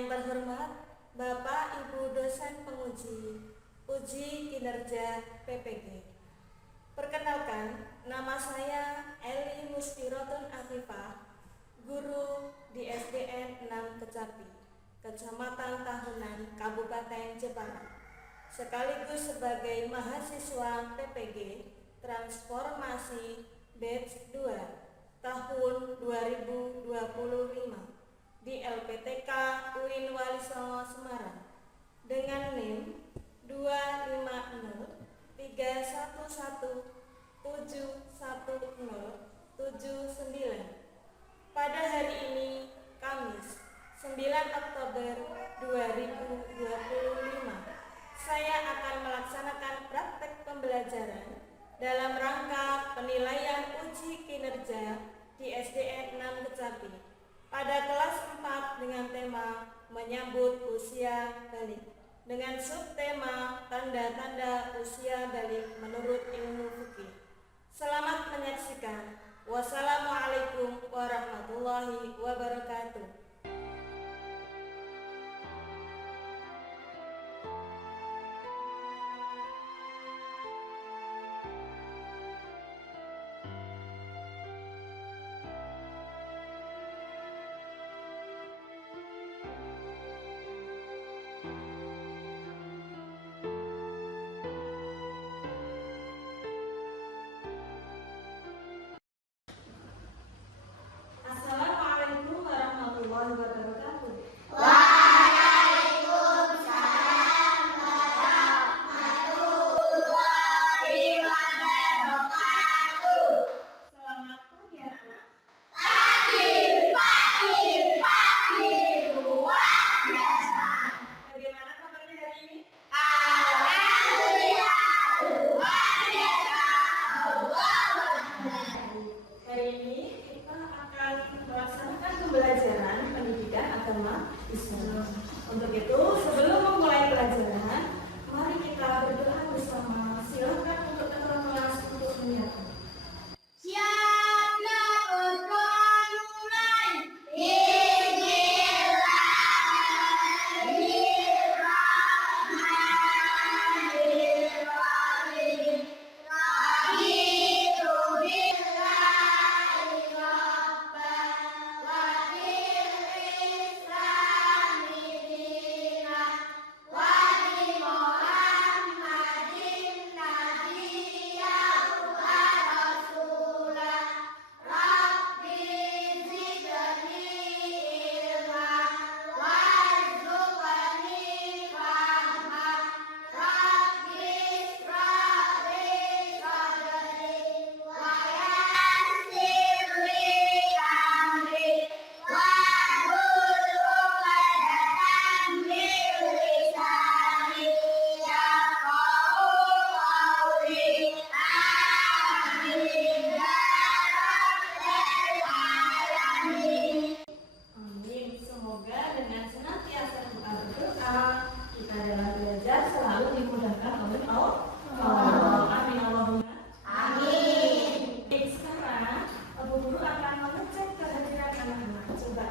Yang terhormat Bapak Ibu dosen penguji uji kinerja PPG. Perkenalkan, nama saya Eli Mustiratun Afifah, guru di SDN 6 Kecapi, Kecamatan Tahunan, Kabupaten Jepara, sekaligus sebagai mahasiswa PPG Transformasi Batch 2 tahun 2025 di LPTK UIN Wali Songo Semarang dengan NIM 25111711079. Pada hari ini, Kamis 9 Oktober 2025, saya akan melaksanakan praktek pembelajaran dalam rangka penilaian uji kinerja di SDN 6 Kecapi pada kelas 4 dengan tema menyambut usia balik dengan subtema tanda-tanda usia balik menurut ilmu fikih. Selamat menyaksikan. Wassalamualaikum warahmatullahi wabarakatuh. Assalamualaikum warahmatullahi wabarakatuh. Waalaikumsalam warahmatullahi wabarakatuh. Selamat pagi anak. Pagi, luar biasa. Bagaimana kabarnya hari ini? Alhamdulillah, luar biasa. Hari ini kita akan melaksanakan pembelajaran pendidikan agama Islam. Untuk itu, sebelum memulai pelajaran, mari kita berdoa bersama. Silakan untuk ketua kelas untuk menyiapkan. Siaplah berdoa mulai. Bismillahirrahmanirrahim. Raditu billahi rabban wa bil islami dinan wa bi Muhammadin nabiyyan wa rasulan. Rabbi zidni ilman warzuqni fahman. Rabbi ishrah li sadri wa yassir li amri wahlul 'uqdatam min lisani yafqahu qawli. Amin ya rabbal alamin. Amin. Semoga dengan senantiasa berdoa, kita dalam belajar selalu dimudahkan oleh Allah. Amin Allahumma. Amin. Sekarang, Ibu Guru akan mengecek kehadiran anak-anak. Coba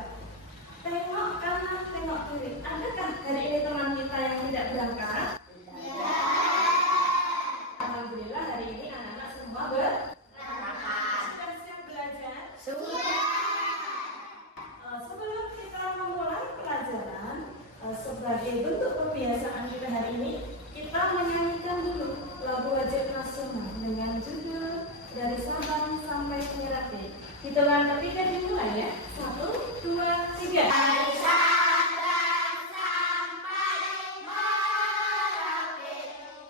tengok kanan, tengok kiri. Adakah hari ini teman kita yang tidak berangkat? Alhamdulillah hari ini anak-anak semua berangkat. Sudah siap belajar? Sebelum kita memulai pelajaran, sebagai bentuk pembiasaan kita hari ini, kita menyanyikan dulu lagu wajib nasional dengan judul Dari Sabang Sampai Merauke. Hitungan ketiga dimulai ya. 1, 2, 3. Dari Sabang sampai Merauke,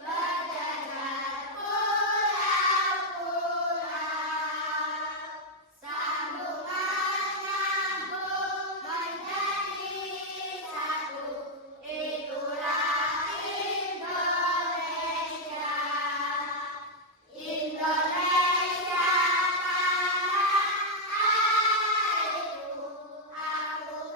berjajar pulau-pulau, sambungan nyambung menjadi satu. Itulah Indonesia. Indonesia tanah airku, aku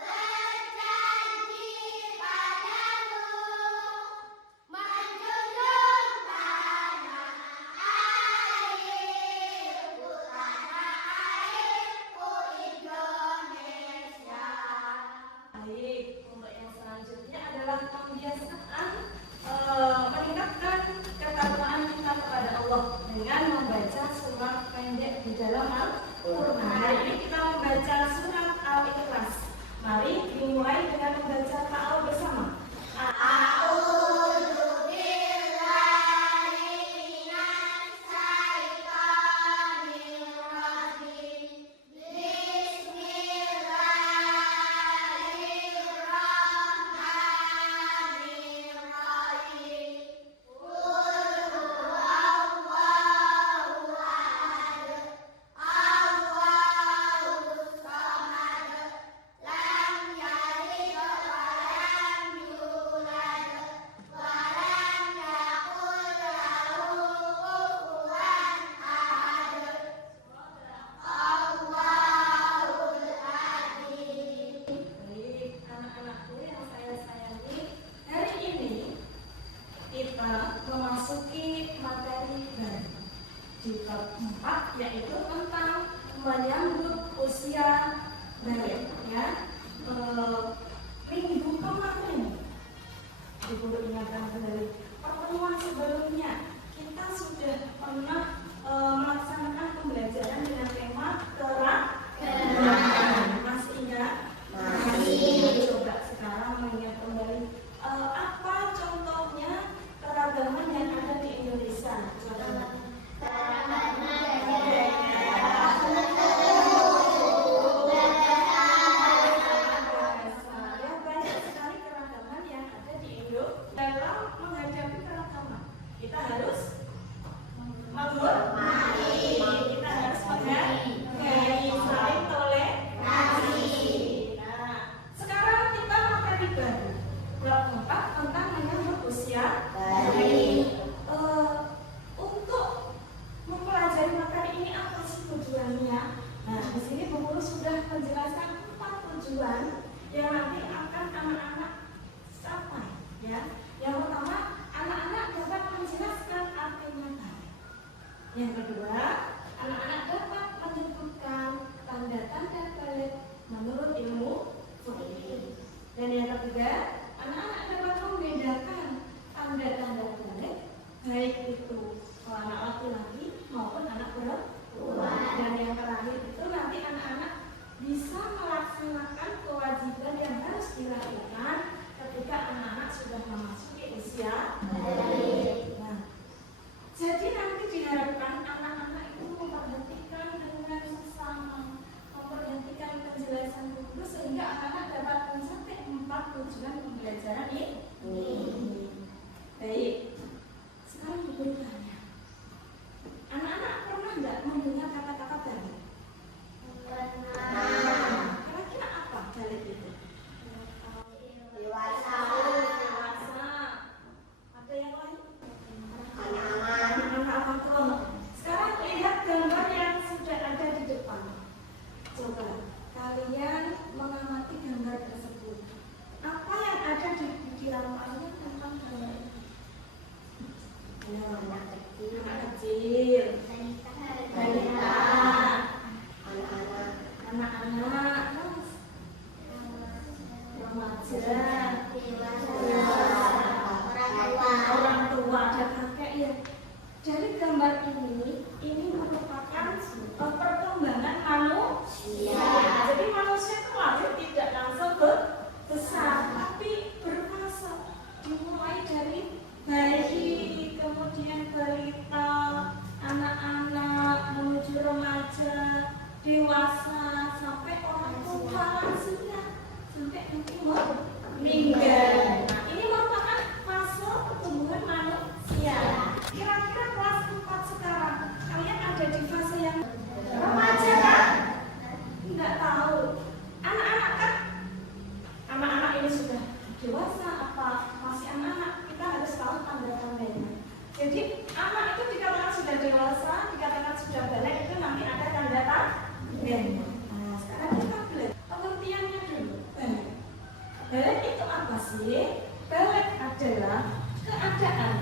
untuk yang selanjutnya adalah pembiasaan meningkatkan ketakwaan kita kepada Allah dengan membaca surat pendek di dalam Al-Quran. Hari ini kita membaca surat Al-Ikhlas. Mari dimulai dengan membaca ta'awudz bersama. Memasuki materi baru di bab 4, yaitu tentang menyambut usia balik, ya. Minggu kemarin di guru ingatkan kembali pertemuan sebelumnya kita sudah pernah melaksanakan pembelajaran dengan tema keragaman. Masih ingat? Masih. Coba sekarang mengingat kembali apa contohnya keragaman yang ada di Indonesia. Banyak sekali keragaman yang ada di Indonesia. Dalam menghadapi keragaman, kita harus menghormati, kita harus menghargai, saling toleransi. Nah, sekarang kita materi baru, bab 4 tentang menyambut usia. Untuk mempelajari materi ini apa sih tujuannya? Nah, di sini Bu Guru sudah menjelaskan 4 tujuan yang nanti akan anak-anak capai, ya. Yang pertama, anak-anak dapat menjelaskan artinya tari. Yang kedua, anak-anak dapat menyebutkan tanda-tanda balik menurut ilmu fikih. Dan yang ketiga, anak-anak dapat membedakan tanda-tanda balik, baik itu anak laki-laki maupun anak perempuan. Dan yang terakhir itu nanti anak-anak bisa melaksanakan kewajiban yang harus dilakukan ketika anak-anak sudah memasuki usia balik. Nah, jadi nanti diharapkan anak-anak itu memperhatikan dengan sesama, memperhatikan penjelasan guru sehingga anak-anak dapat mencapai 4 tujuan pembelajaran ini. Baik, sekarang Ibu tanya, anak-anak pernah nggak mendengar kata-kata balik? Pernah. Kira-kira apa balik itu? Dewasa. Ada yang lain? Anak-anak. Sekarang lihat gambar yang sudah ada di depan. Coba kalian mengamati gambar tersebut. Apa yang ada di pikiran kalian tentang gambar ini? Anak kecil. Anak kecil, Balita. anak-anak, remaja, orang tua, dan kakek, ya. Dari gambar ini merupakan perkembangan manusia. Jadi manusia itu lahir tidak langsung besar, tapi berfase. Dimulai dari bayi, kemudian balita, anak-anak, menuju remaja, dewasa, sampai orang tua lansia, sampai nanti meninggal. Nah, ini merupakan fase pertumbuhan manusia. Kira-kira kelas 4 sekarang, kalian ada di fase yang remaja kan? Tidak tahu. Anak-anak kan? Anak-anak ini sudah dewasa apa masih anak-anak? Kita harus tahu tanda-tandanya. Jadi anak itu dikatakan sudah dewasa, dikatakan sudah balik, itu nanti ada tanda-tandanya. Nah, sekarang kita belajar pengertiannya dulu. Balik itu apa sih? Balik adalah keadaan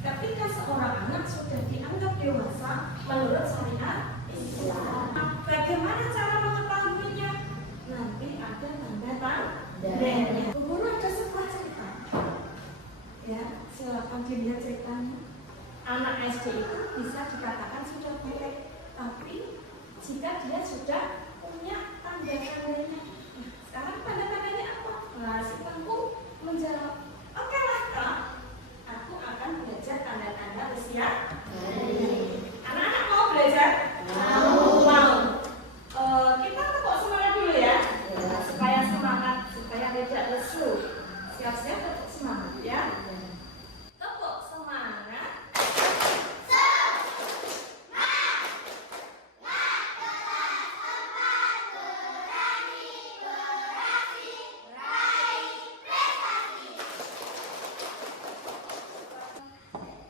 ketika seorang anak sudah dianggap dewasa menurut syariat Islam. Bagaimana cara mengetahuinya? Nanti ada tanda-tandanya. Guru dilihat ceritanya. Anak SD itu bisa dikatakan sudah baik, tapi jika dia sudah punya tanda-tandanya. Nah, sekarang tanda-tandanya apa? Nah, si Tengku menjawab, oke lah Kak, aku akan belajar tanda-tanda usia. Anak-anak mau belajar? Mau. Kita tepuk semangat dulu ya, supaya semangat, supaya tidak lesu. Siap-siap tepuk semangat ya. Tepuk semangat.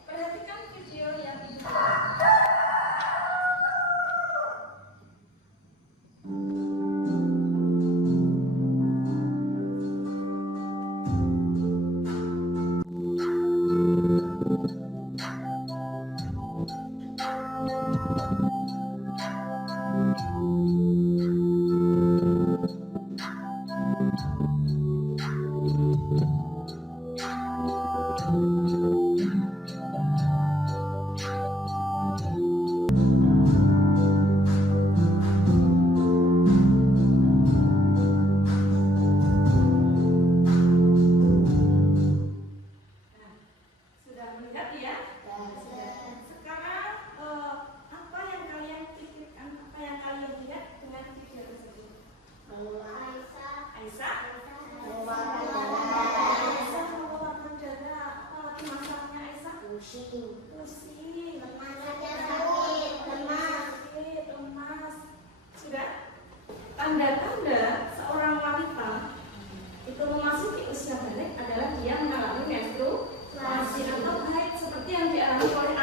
Perhatikan video yang ini. Sudah melihat ya? Sekarang apa yang kalian pikirkan, apa yang kalian lihat dengan video tersebut? Aisyah? Aisyah mengeluarkan darah. Apalagi masalahnya Aisyah? Pusing. Lemas. Sudah? Tanda-tanda seorang wanita itu memasuki usia balik adalah dia mengalami menstruasi atau haid seperti yang dialami oleh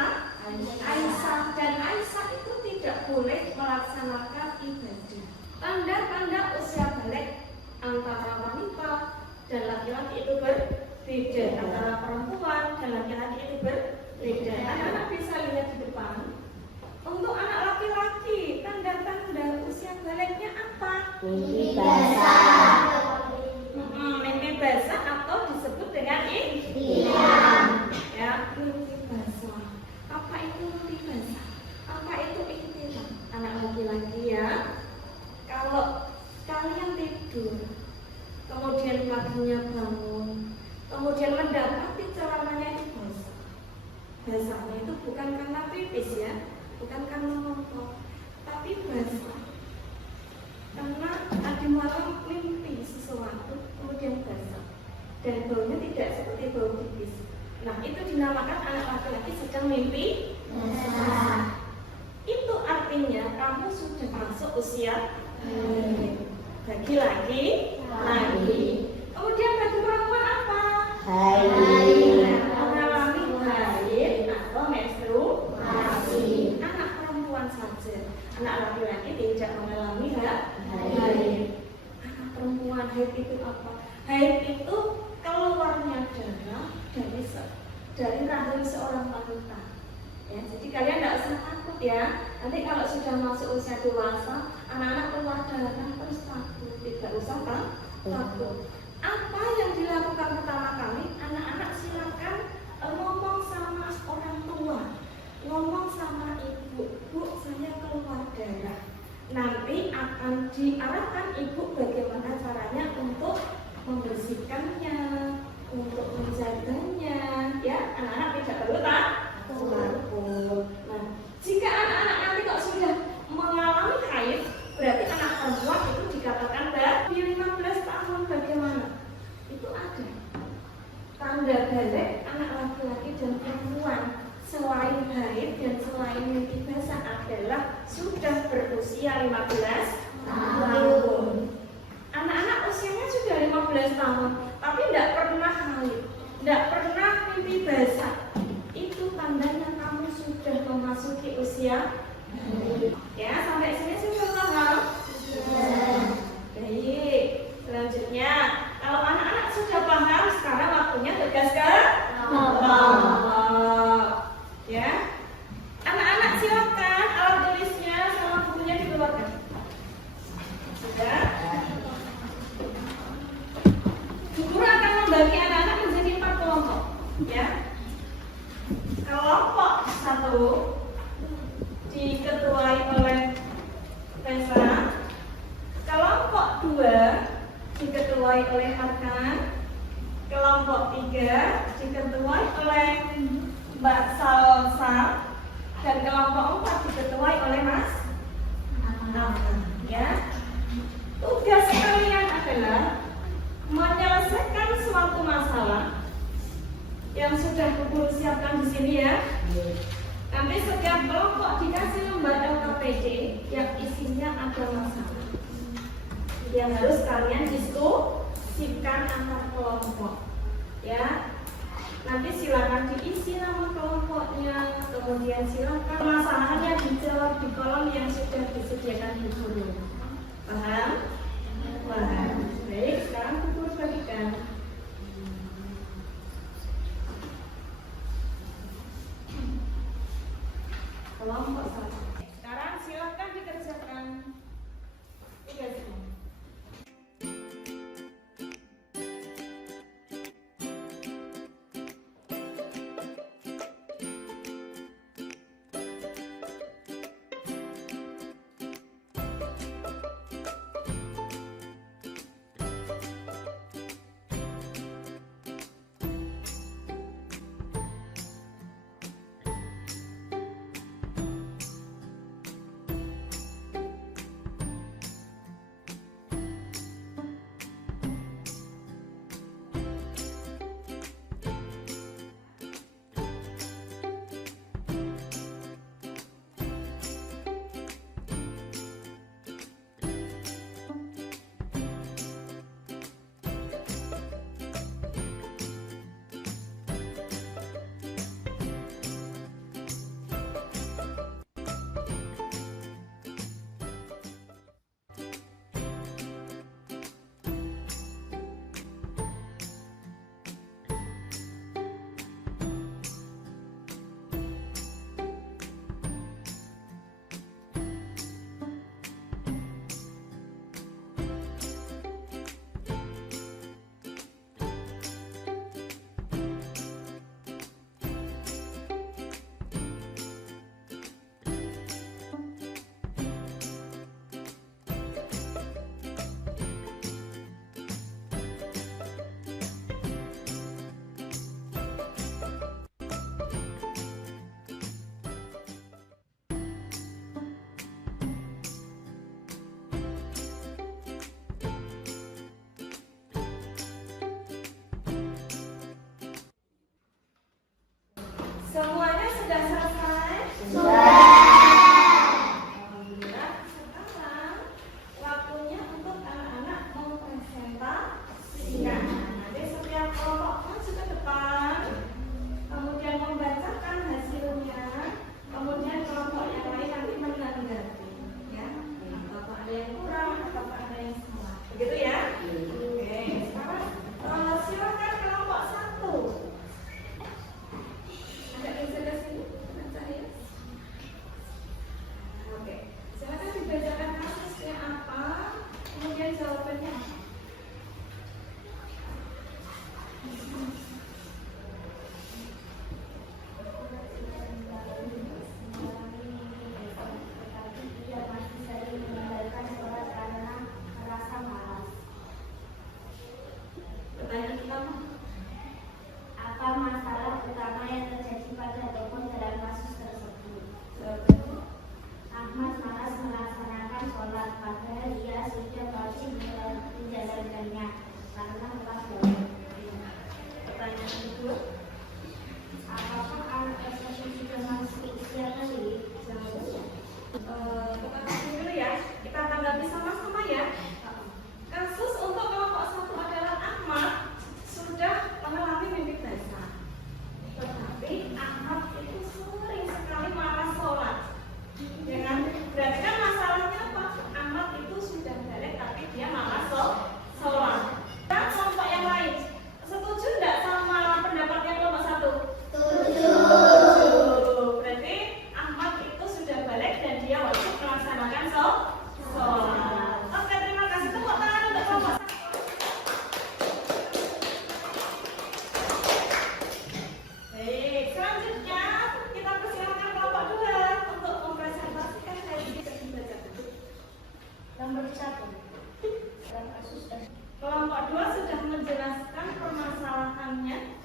Aisyah, dan Aisyah itu tidak boleh melaksanakan ibadah. Tanda-tanda usia balik antara wanita dan laki-laki itu berbeda, antara perempuan dan laki-laki itu berbeda. Anak-anak bisa lihat di depan. Untuk anak laki-laki, tanda-tanda usia baliknya apa? Mimpi basah. Mimpi basah atau disebut dengan Ihtilam. ya, mimpi basah. Apa itu mimpi basah? Apa itu ihtilam? Anak laki-laki ya. Kalau kalian tidur, kemudian paginya bangun, kemudian mendapati celananya itu basah. Basahnya itu bukan karena pipis ya, bukan karena ngompol, tapi basah. Karena tadi malam mimpi sesuatu, kemudian basah, dan baunya tidak seperti bau pipis. Nah, itu dinamakan anak laki-laki sedang mimpi basah. Itu artinya kamu sudah masuk usia bagi lagi. Kemudian bagi perempuan apa? Mengalami haid atau menstruasi. Anak perempuan saja. Anak laki-laki tidak mengalami haid. Anak perempuan haid itu apa? Haid itu keluarnya darah dari rahim seorang wanita. Ya, jadi kalian tidak usah takut ya. Nanti kalau sudah masuk usia dewasa, anak-anak keluar darah terus takut. Tidak usah takut. Apa yang dilakukan pertama kali? Anak-anak silakan ngomong sama orang tua, ngomong sama ibu, Bu, saya keluar darah. Nanti akan diarahkan ibu bagaimana caranya untuk membersihkannya, untuk menjaganya. Ya, anak-anak tidak perlu takut. Nah, jika anak-anak nanti kok sudah mengalami haid, berarti anak perempuan itu dikatakan di 15 tahun. Bagaimana? Itu ada tanda balik anak laki-laki dan perempuan selain haid dan selain mimpi basah adalah sudah berusia 15 tahun. Anak-anak usianya sudah 15 tahun, tapi tidak pernah haid, tidak pernah mimpi basah. Itu tandanya kamu sudah memasuki usia. Ya, sampai sini sudah paham? Baik, selanjutnya kalau anak-anak sudah paham, sekarang waktunya tugas ya. Anak-anak silakan alat tulisnya sama bukunya dikeluarkan. Sudah? Guru akan membagi anak-anak menjadi 4 kelompok, ya. diketuai oleh Tessa. Kelompok 2 diketuai oleh Arkan. Kelompok 3 diketuai oleh Mbak Salsa. Dan kelompok 4 diketuai oleh Mas Afan. Ya. Tugas kalian adalah menyelesaikan suatu masalah yang sudah Guru siapkan di sini ya. Nanti setiap kelompok dikasih lembar LKPD yang isinya ada masalah yang harus kalian diskusikan antar kelompok. Ya. Nanti silakan diisi nama kelompoknya, kemudian silakan masalahnya dijawab di kolom yang sudah disediakan di Guru. Paham? Paham. Baik, sekarang Guru bagikan. Kelompok 1. Sekarang silakan dikerjakan tugasnya. Semuanya sudah selesai? Alhamdulillah. Sekarang waktunya untuk anak-anak mempresentasikan. Nanti setiap kelompok maju ke depan, kemudian membacakan hasilnya, kemudian kelompok yang lain nanti menanggapi. Ya, apakah ada yang kurang, apakah ada yang salah. Begitu ya? Oke. Sekarang silakan kelompok 1. Ada yang sudah sini? Saya. Oke, silakan dibacakan kasusnya apa, kemudian jawabannya apa. Pertanyaan pertama. Apa masalah utama yang terjadi pada ataupun dalam kasus tersebut? Ahmad malas melaksanakan sholat padahal ia sudah pasti menjalankannya karena telah bangun. Pertanyaan kedua. Apakah anak tersebut sudah masuk usia kali? Kita kasih dulu ya. Kita tanggapi sama-sama ya. Kasus untuk kelompok 1 adalah Ahmad sudah mengalami mimpi basah. Tetapi Ahmad itu sering sekali malas sholat. Ya kan? Berarti kan masalahnya apa? Ahmad itu sudah balik tapi dia malas sholat. Dan kelompok yang lain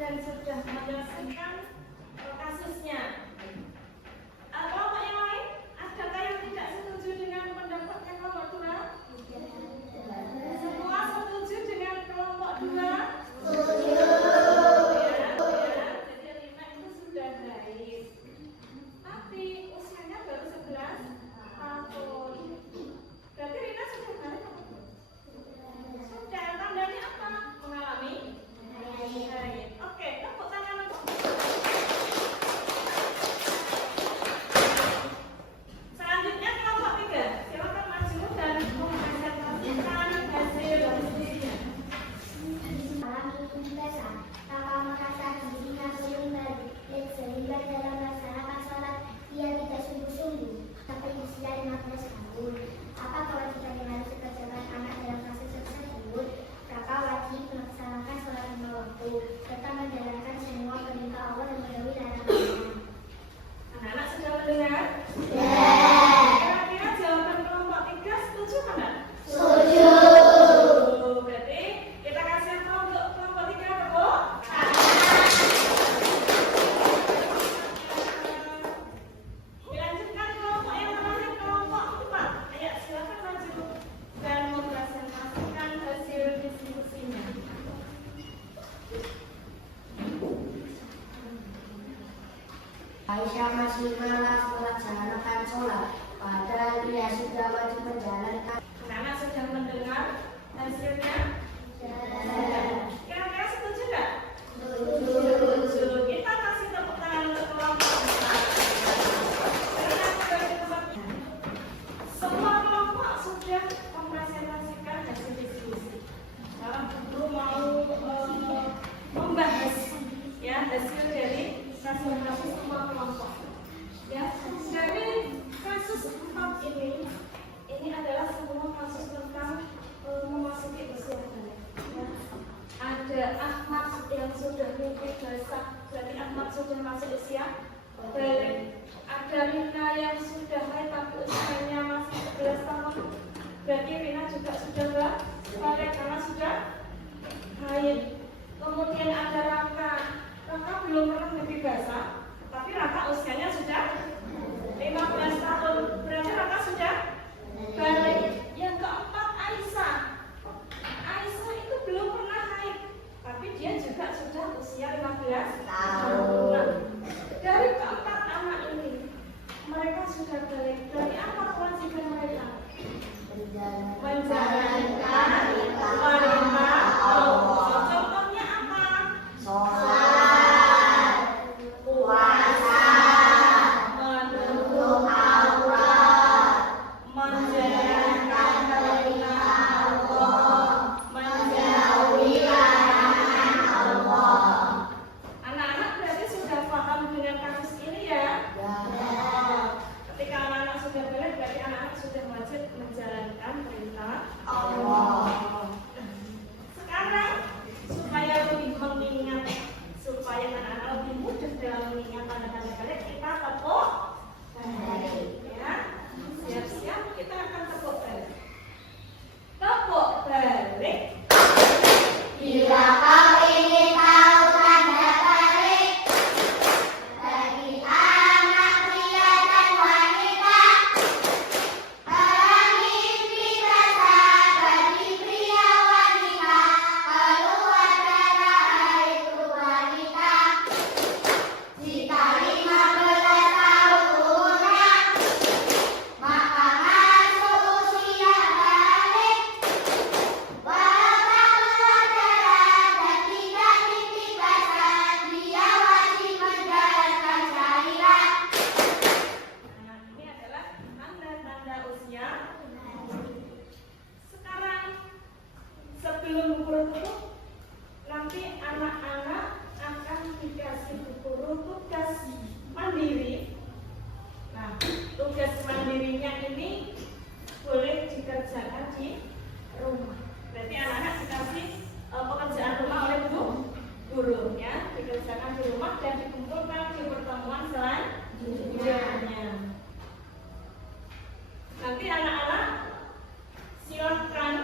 dan sudah menyelesaikan kasusnya. Kelompok yang lain, adakah yang tidak setuju dengan pendapatnya kelompok 2? Semua setuju dengan kelompok 2? Setuju. Ya, jadi Rina itu sudah baik. Tapi usianya baru 11 tahun. Berarti Rina sudah baik apa belum? Sudah. Tandanya apa? Mengalami baik. Oke, tepuk tangan untuk selanjutnya kelompok 3. Silakan maju dan mempresentasikan hasil diskusinya. Dalam pembahasan, Kakak merasa dirinya belum balik sehingga dalam melaksanakan sholat ia tidak sungguh-sungguh sampai usia 15 tahun. Apa kewajiban yang harus dikerjakan anak dalam kasus tersebut? Kakak wajib melaksanakan sholat 5 waktu serta menjalankan semua perintah Allah dan menjauhi larangannya. Anak-anak sudah mendengar? Kira-kira jawaban kelompok 3 setuju kan? Setuju. Berarti kita kasih tahu untuk kelompok 3 apa, Bu? Dilanjutkan kelompok yang terakhir, kelompok 4. Ayo silakan maju dan mempresentasikan hasil diskusinya. Aisyah masih malas melaksanakan sholat, padahal ia sudah wajib menjalankan. Anak-anak sudah mendengar hasilnya? Kira-kira setuju nggak? Setuju. Kita kasih tepuk tangan untuk kelompok 4. Karena sebagai tempatnya, semua kelompok sudah mempresentasikan hasil diskusi. Sekarang guru mau membahas ya hasil dari kasus semua kelompok. Ya, dari kasus 4 ini adalah semua kasus tentang memasuki usia balik. Ya. Ada Ahmad yang sudah mimpi basah, berarti Ahmad sudah masuk usia balik. Ada Rina yang sudah haid tapi usianya masih 11 tahun, berarti Rina juga sudah balik karena sudah haid. Kemudian ada Raka belum pernah mimpi basah, tapi Raka usianya sudah 15 tahun, berarti Raka sudah balik. Yang keempat Aisyah. Aisyah itu belum pernah haid, tapi dia juga sudah usia 15 tahun. Nah, dari keempat anak ini, mereka sudah balik. Dari apa kewajiban mereka? Menjalankan perintah Allah. Contohnya apa? Sholat, puasa, menutup aurat, menjalankan perintah Allah, menjauhi larangan Allah. Anak-anak berarti sudah paham dengan kasus ini ya? Ketika anak-anak sudah balik, berarti anak-anak sudah wajib menjalankan perintah Allah. Sekarang supaya lebih mengingat, supaya anak-anak lebih mudah dalam mengingat tanda-tanda balik, kita tepuk balik ya. Siap-siap kita akan tepuk balik. Tepuk balik. Bila kau ingin tahu tanda balik bagi anak pria dan wanita, dalam mimpi basah bagi pria wanita, keluar darah itu wanita. Jika 15 tahun umurnya, maka masuk usia balik. Walau tak keluar darah dan tidak mimpi basah, dia wajib menjalankan syariat. Nah, ini adalah tanda-tanda usia. Sekarang sebelum guru tutup, nanti anak-anak akan dikasih guru tugas mandiri. Nah, tugas mandirinya ini boleh dikerjakan di rumah. Berarti anak-anak dikasih pekerjaan rumah oleh guru ya, dikerjakan di rumah dan dikumpulkan di pertemuan selanjutnya. Nanti anak-anak silahkan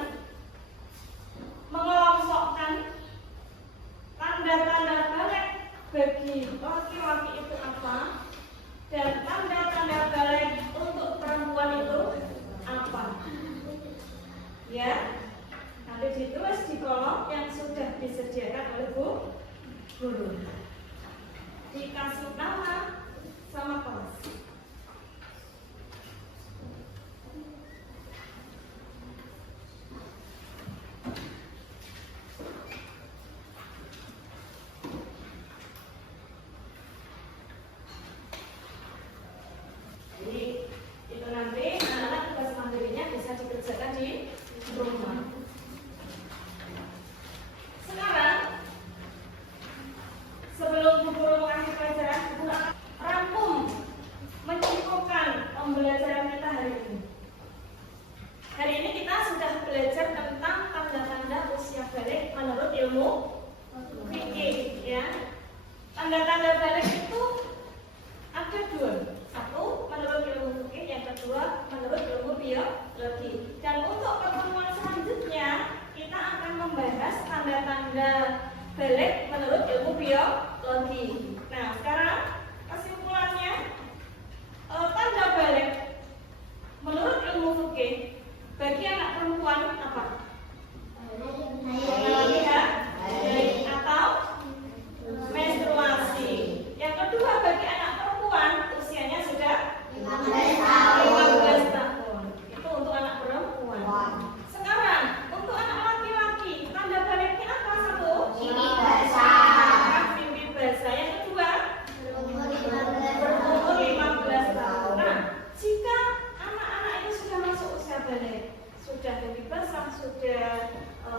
mengelompokkan tanda-tanda balik bagi laki-laki itu apa dan tanda-tanda balik untuk perempuan itu apa. Ya, nanti ditulis di kolom yang sudah disediakan oleh Bu Guru. Dikasih nama sama kelas. Jadi itu nanti anak-anak tugas mandirinya bisa dikerjakan di rumah. Sekarang sebelum Bu Guru mengakhiri pelajaran, Bu Guru akan rangkum mencukupkan pembelajaran kita hari ini. Hari ini kita sudah belajar tentang tanda-tanda usia balik menurut ilmu fikih, ya. Tanda-tanda balik itu ada dua. Satu menurut ilmu fikih, yang kedua menurut ilmu biologi. Dan untuk pertemuan selanjutnya kita akan membahas tanda-tanda balik menurut ilmu biologi. Nah, sekarang kesimpulannya, tanda balik menurut ilmu fikih bagi anak perempuan apa? Mengalami haid atau menstruasi. Yang kedua bagi anak perempuan usianya sudah 15 tahun. Itu untuk anak perempuan. Sekarang untuk anak laki-laki tanda baliknya apa? Satu, mimpi basah. Yang kedua, berumur 15 tahun. Nah, jika anak-anak itu sudah masuk usia balik, sudah mimpi basah, sudah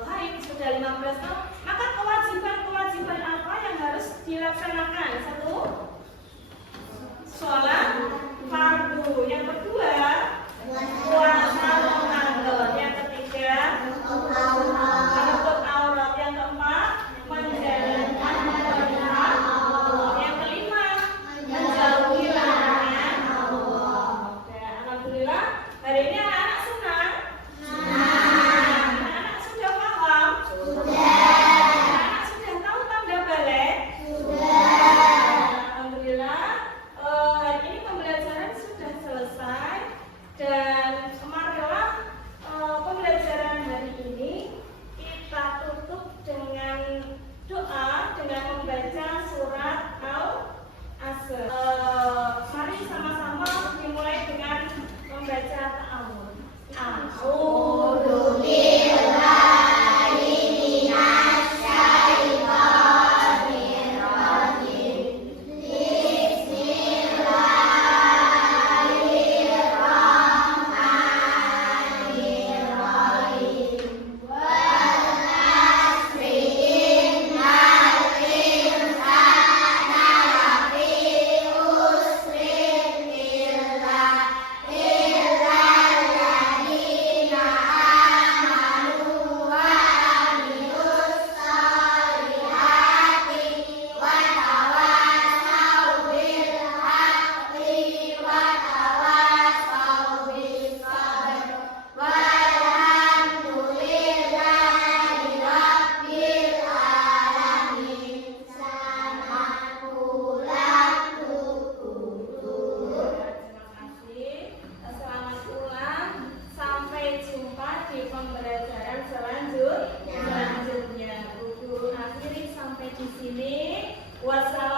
haid, sudah 15 tahun, maka kewajiban apa yang harus dilaksanakan? Satu, sholat fardu. Yang kedua, puasa Ramadan. Yang ketiga, menutup aurat. Yang keempat, menjalankan perintah Allah. Yang kelima, menjauhi larangan Allah. Oke, alhamdulillah hari ini anak-anak senang. Anak-anak sudah paham? Anak-anak sudah tahu tanda balik? Alhamdulillah. Hari ini pembelajaran sudah selesai dan marilah pembelajaran hari ini kita tutup dengan doa dengan membaca surat Al-Asr. Mari sama-sama dimulai dengan membaca ta'awudz. A'udzu billahi minasy syaithanir rajim. Pembelajaran selanjutnya. Bu Guru akhiri sampai di sini. Wassalamualaikum.